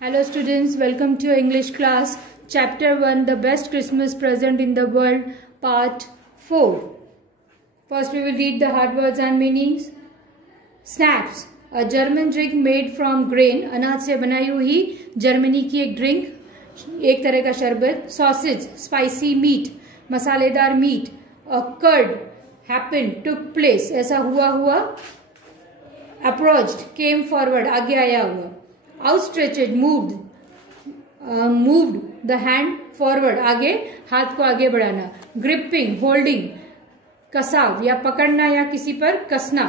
Hello students, welcome to English class. Chapter 1, The Best Christmas Present in the World, Part 4. First we will read the hard words and meanings. Snaps, a German drink made from grain. अनाज से बनाई हुई Germany की एक drink, एक तरह का शरबत. Sausage, spicy meat, मसालेदार meet. A curd, happened, took place, ऐसा हुआ. Approached, came forward, आगे आया हुआ. Outstretched, moved the hand forward, आगे हाथ को आगे बढ़ाना. Gripping, holding, कसाव या पकड़ना या किसी पर कसना.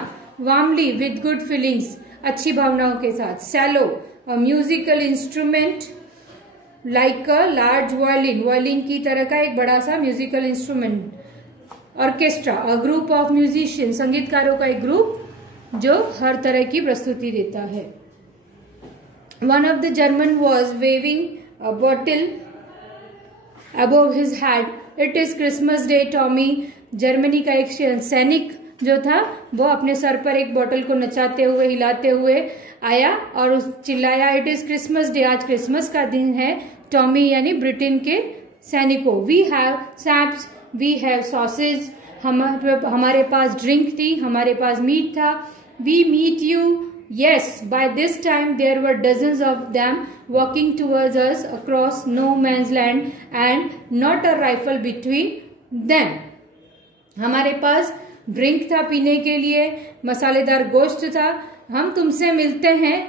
Warmly, with good feelings, अच्छी भावनाओं के साथ. Cello, a musical instrument like a large violin, violin की तरह का एक बड़ा सा musical instrument. Orchestra, a group of musicians, संगीतकारों का एक ग्रुप जो हर तरह की प्रस्तुति देता है. One of the German was waving a bottle above his head. It is Christmas Day, Tommy. Germany का एक सैनिक जो था वो अपने सर पर एक बोतल को नचाते हुए हिलाते हुए आया और चिल्लाया, इट इज क्रिसमस डे, आज क्रिसमस का दिन है. टॉमी यानी ब्रिटेन के सैनिकों. We have schnapps, we have sausage, हमारे पास ड्रिंक थी, हमारे पास मीट था. We meet you. Yes, by this time there were dozens of them walking towards us across no man's land and not a rifle between them. हमारे पास drink था पीने के लिए, मसालेदार गोश्त था. हम तुमसे मिलते हैं,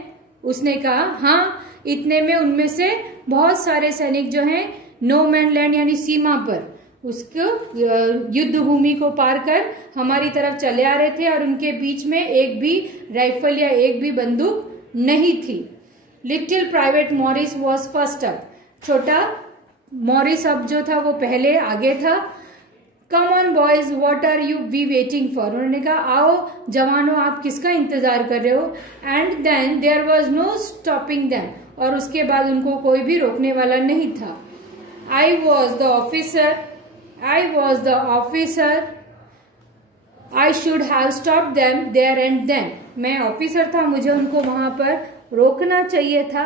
उसने कहा. हाँ, इतने में उनमें से बहुत सारे सैनिक जो हैं नो मैन लैंड यानी सीमा पर, उसको युद्ध भूमि को पार कर हमारी तरफ चले आ रहे थे और उनके बीच में एक भी राइफल या एक भी बंदूक नहीं थी. Little private Morris was first up. छोटा मॉरिस अब जो था वो पहले आगे था. Come on boys, what are you be waiting for. उन्होंने कहा, आओ जवानों, आप किसका इंतजार कर रहे हो. And then there was no stopping them. और उसके बाद उनको कोई भी रोकने वाला नहीं था. I was the officer, I should have stopped them there and then. मैं ऑफिसर था, मुझे उनको वहां पर रोकना चाहिए था.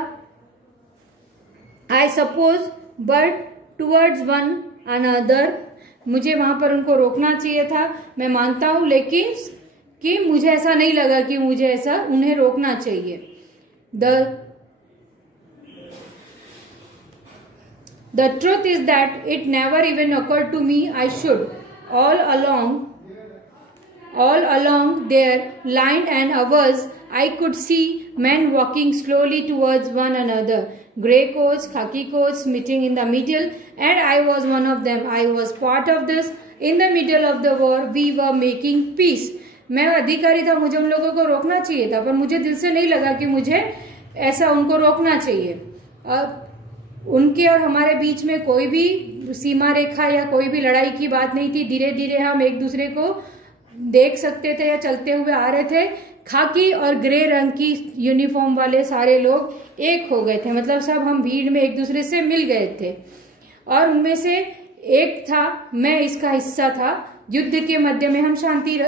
I suppose, but towards one another. मुझे वहां पर उनको रोकना चाहिए था, मैं मानता हूं, लेकिन कि मुझे ऐसा नहीं लगा कि मुझे ऐसा उन्हें रोकना चाहिए. The truth is that it never even occurred to me I should. All along their line and ours, I could see men walking slowly towards one another. Grey coats, khaki coats, meeting in the middle, and I was one of them. I was part of this. In the middle of the war, we were making peace. मैं अधिकारी था, मुझे उन लोगों को रोकना चाहिए था, पर मुझे दिल से नहीं लगा कि मुझे ऐसा उनको रोकना चाहिए. उनके और हमारे बीच में कोई भी सीमा रेखा या कोई भी लड़ाई की बात नहीं थी. धीरे धीरे हम एक दूसरे को देख सकते थे या चलते हुए आ रहे थे. खाकी और ग्रे रंग की यूनिफॉर्म वाले सारे लोग एक हो गए थे, मतलब सब हम भीड़ में एक दूसरे से मिल गए थे. और उनमें से एक था, मैं इसका हिस्सा था. युद्ध के मध्य में हम शांति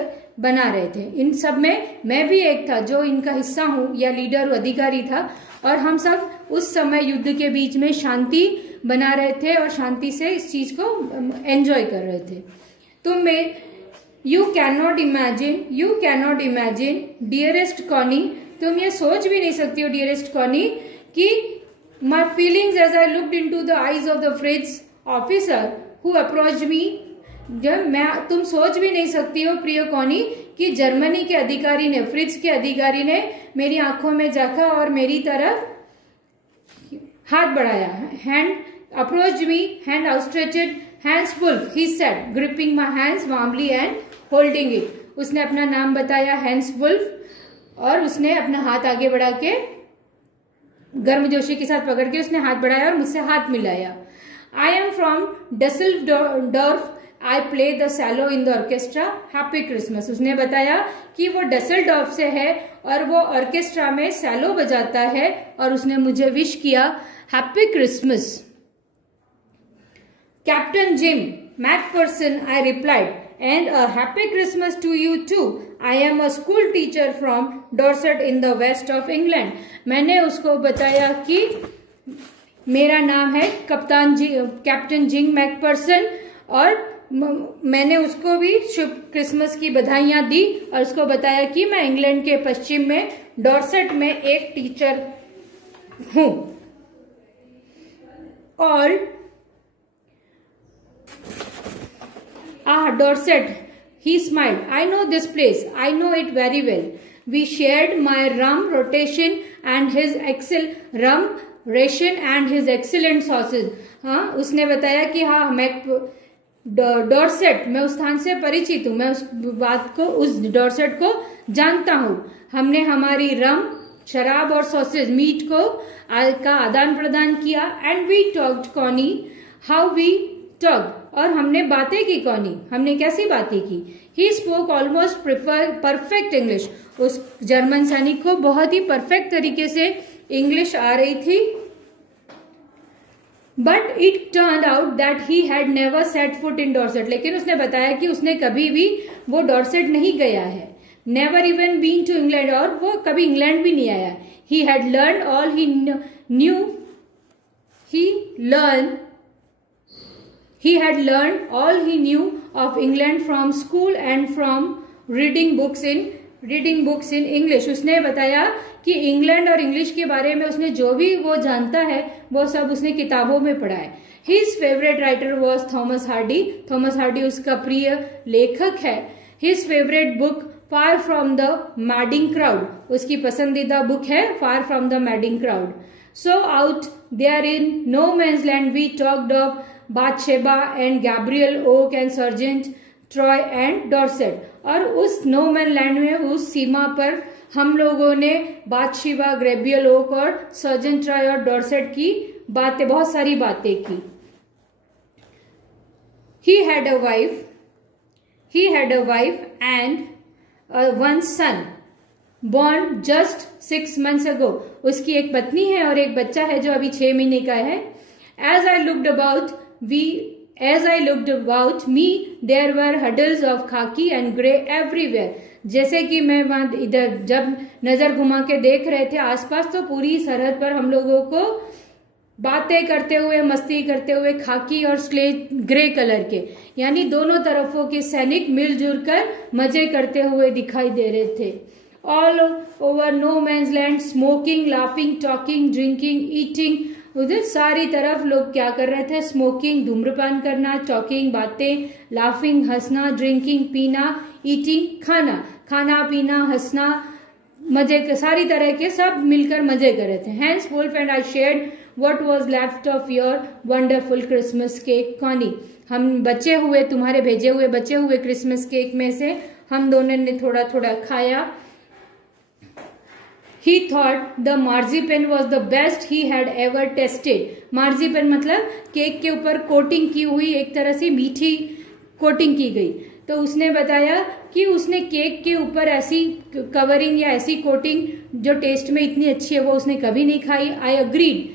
बना रहे थे. इन सब में मैं भी एक था जो इनका हिस्सा हूं या लीडर अधिकारी था. और हम सब उस समय युद्ध के बीच में शांति बना रहे थे और शांति से इस चीज को एंजॉय कर रहे थे. You cannot imagine dearest Connie, तुम ये सोच भी नहीं सकती हो डियरेस्ट कॉनी, कि my feelings as I looked into the eyes of the Fritz officer who approached me. तुम सोच भी नहीं सकती हो प्रिय कॉनी कि जर्मनी के अधिकारी ने, फ्रिज के अधिकारी ने मेरी आंखों में झांका और मेरी तरफ हाथ बढ़ाया. Hand approached me, hand outstretched, Hans फुल, he said, gripping my hands warmly and holding it. उसने अपना नाम बताया, हैंड्स फुल, और उसने अपना हाथ आगे बढ़ा के गर्मजोशी के साथ पकड़ के उसने हाथ बढ़ाया और मुझसे हाथ मिलाया. I am from Dusseldorf, I play the cello in the orchestra, happy Christmas. उसने बताया कि वो डसेल्डॉर्फ से है और वो ऑर्केस्ट्रा में सैलो बजाता है और उसने मुझे विश किया, happy Christmas. Captain gym Macpherson, I replied, and a happy Christmas to you too. I am a school teacher from Dorset in the west of England. मैंने उसको बताया कि मेरा नाम है कैप्टन जिंग मैकपर्सन, और मैंने उसको भी शुभ क्रिसमस की बधाइयां दी और उसको बताया कि मैं इंग्लैंड के पश्चिम में डॉर्सेट में एक टीचर हूं। और Dorset, he smiled. I know this place. I know it very well. We shared my rum ration and his excellent sauces. हाँ, उसने बताया कि हाँ, मैं डॉर्सेट, मैं उस स्थान से परिचित हूँ, मैं उस डॉर्सेट को जानता हूँ। हमने हमारी रम, शराब और सॉसेज, मीट का आदान प्रदान किया। And we talked Connie how we talk, और हमने बातें की कॉनी, हमने कैसी बातें की। He spoke almost perfect English, उस जर्मन सैनिक को बहुत ही परफेक्ट तरीके से इंग्लिश आ रही थी। But it turn out that he had never set foot in Dorset, लेकिन उसने बताया कि उसने कभी भी वो डॉर्सेट नहीं गया है। Never even been to England, और वो कभी इंग्लैंड भी नहीं आया। He had learn all he knew, He had learned all he knew of England from school and from reading books in English. उसने बताया कि इंग्लैंड और इंग्लिश के बारे में उसने जो भी वो जानता है वो सब उसने किताबों में पढ़ा है। His favorite writer was Thomas Hardy. Thomas Hardy उसका प्रिय लेखक है। His favorite book Far from the Madding Crowd, उसकी पसंदीदा बुक है Far from the Madding Crowd. So out there in no man's land we talked of Bathsheba and Gabriel Oak and sergeant Troy and Dorset, और उस no man land में, उस सीमा पर हम लोगों ने बाथशेबा, गैब्रियल ओक और सर्जेंट ट्रॉय और डॉर्सेट की बातें, बहुत सारी बातें की। He had a wife and one son born just 6 months ago. उसकी एक पत्नी है और एक बच्चा है जो अभी 6 महीने का है। As I looked about me, there were huddles of khaki and grey everywhere. जैसे कि मैं वहां इधर जब नजर घुमा के देख रहे थे आसपास, तो पूरी सरहद पर हम लोगों को बातें करते हुए, मस्ती करते हुए खाकी और स्लेट ग्रे कलर के, यानी दोनों तरफों के सैनिक मिलजुल कर मजे करते हुए दिखाई दे रहे थे। All over no man's land, smoking, laughing, talking, drinking, eating, उधर सारी तरफ लोग क्या कर रहे थे? स्मोकिंग, धूम्रपान करना, टॉकिंग, बातें, लाफिंग, हंसना, ड्रिंकिंग, पीना, ईटिंग, खाना, खाना पीना, हंसना, मजे, सारी तरह के सब मिलकर मजे कर रहे थे। Hans Wolf and I shared what was left of your wonderful Christmas cake Connie, हम बचे हुए, तुम्हारे भेजे हुए बचे हुए क्रिसमस केक में से हम दोनों ने थोड़ा थोड़ा खाया। He thought the marzipan was the best he had ever tasted. marzipan मतलब केक के ऊपर कोटिंग की हुई, एक तरह से मीठी कोटिंग की गई। तो उसने बताया कि उसने केक के ऊपर ऐसी कवरिंग या ऐसी कोटिंग जो टेस्ट में इतनी अच्छी है वो उसने कभी नहीं खाई। आई अग्रीड,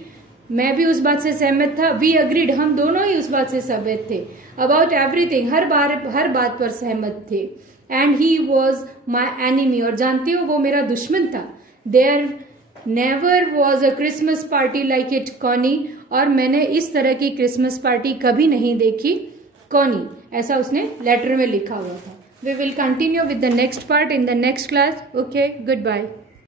मैं भी उस बात से सहमत था। वी अग्रीड, हम दोनों ही उस बात से सहमत थे। अबाउट एवरीथिंग, हर बात पर सहमत थे। And he was my enemy, और जानती हो वो मेरा दुश्मन था। There never was a Christmas party like it, Connie, और मैंने इस तरह की क्रिसमस पार्टी कभी नहीं देखी कॉनी, ऐसा उसने लेटर में लिखा हुआ था। We will continue with the next part in the next class. Okay, goodbye.